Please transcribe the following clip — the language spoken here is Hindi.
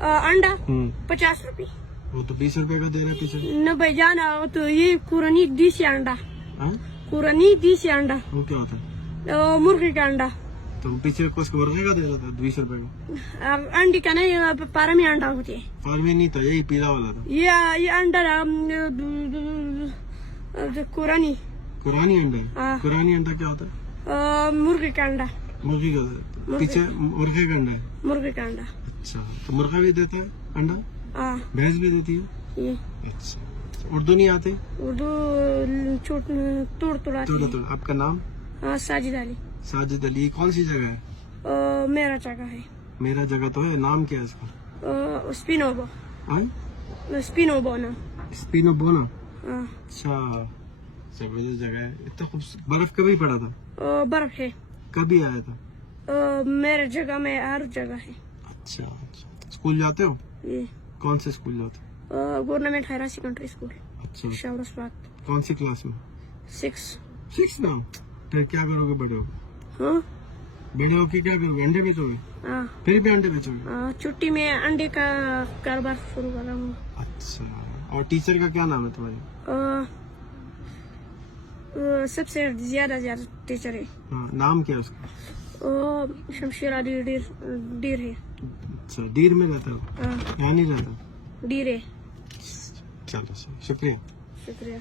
अंडा 50 रुपये. वो तो 20 रुपए का दे रहा है पीछे. न भाई जाना तो ये कुरानी देसी अंडा. हाँ? कुरानी देसी अंडा. वो क्या होता है? मुर्गी का अंडा. तो पीछे उसको मुर्गे का दे रहा था 20 रुपए का. अंडी का नहीं पारमी अंडा होते हैं. फार्मी नहीं था, यही पीला वाला था. ये अंडा कुरानी. कुरानी अंडा हाँ. है. कुरानी अंडा क्या होता है? मुर्गी का अंडा. मुर्गी का होता है. पीछे मुर्गे का अंडा है. मुर्गी का अंडा. अच्छा, तो मुर्गा भी देता है अंडा? हाँ. भैंस भी देती है? ये अच्छा. उर्दू नहीं आती? उर्दू तोड़ थोड़ा थोड़ा. आपका नाम? साजिद अली. साजिद अली. कौन सी जगह है? मेरा जगह है. मेरा जगह तो है. नाम क्या है इसका? स्पिनोबो. हाँ? स्पिनोबो ना. स्पिनो बोना. हाँ. अच्छा, जबरदस्त जगह है. इतना खूबसूरत. बर्फ कभी पड़ा था? बर्फ है. कभी आया था? मेरे जगह में हर जगह है. अच्छा अच्छा. स्कूल जाते हो? ये कौन से स्कूल जाते हो? गवर्नमेंट हायर सेकेंडरी स्कूल अच्छा. शाहराबाद. कौन सी क्लास में? 6 में हो? फिर क्या करोगे बड़े हो? हाँ. बड़े हो के क्या करोगे? अंडे बेचोगे? हाँ. फिर भी अंडे बेचोगे? छुट्टी में अंडे का कारोबार शुरू कर रहा हूँ. अच्छा. और टीचर का क्या नाम है तुम्हारी? सबसे ज्यादा टीचर है. हाँ, नाम क्या है उसका? शमशेर अली डीर है. अच्छा, डीर में रहता हो? यहाँ नहीं रहता? डीर है. चलो, शुक्रिया. शुक्रिया.